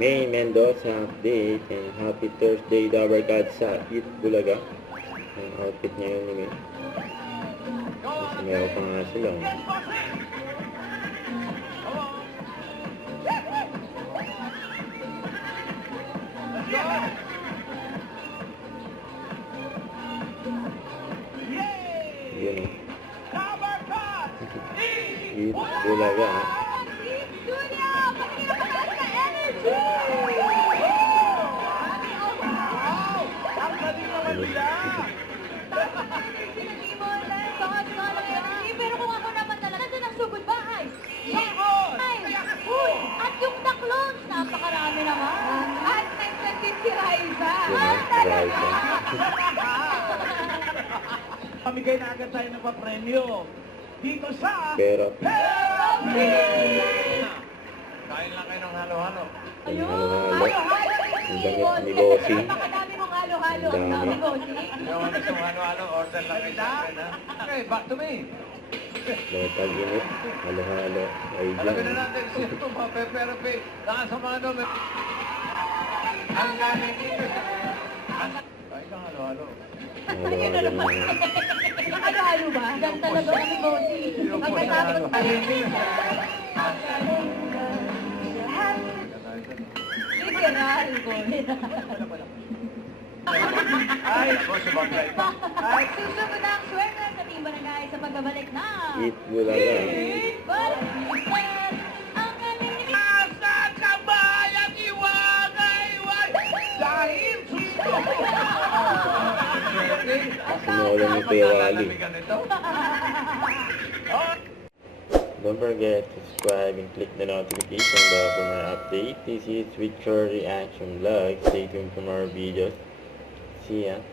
May Mendoza update and happy Thursday Dabber God sa Eat Bulaga. Ang outfit niya yun ni May. Kasi meron pa nga sila. Yun eh. Eat Bulaga. Pero kung ako naman talaga, doon ang sugod ba ay? Uy, at yung daklon, napakarami naman. At nagsasin si Raiza. Raisa. Pamigay na agad tayo ng papremyo. Dito sa... Pero, Kain lang kayo ng halo-halo. halo-halo. Ang damit ni Bossing. Napakadami mong halo-halo. Ang dami. Ang dami, Bossing. Yung ano sa halo-halo, order lang kayo sa akin, ha? Okay, back to me. Local unit. Halo-halo. Ay, Alamin na dyan. natin siya ito, mga pepe-pepe. Saan sa mga ano, ang galing dito. Kain ka halo-halo. Halo-halo na. Halo-halo ba? Gan talaga kami, Bossing. Pagkatapos literal, Bossing. Ay, ako, subablay pa. Ay, Susunod ang swerte sa Team Barangay sa pagbabalik na Eat Bulaga. Balikan ang kanilang asa ka ba ang iwagay-way? Dahil susto. Sinulan ni Kuya Wally. Lalabigan ito. Don't forget to subscribe and click the notification bell for more updates. This is With Your Reaction Vlog. Stay tuned for more videos. See ya.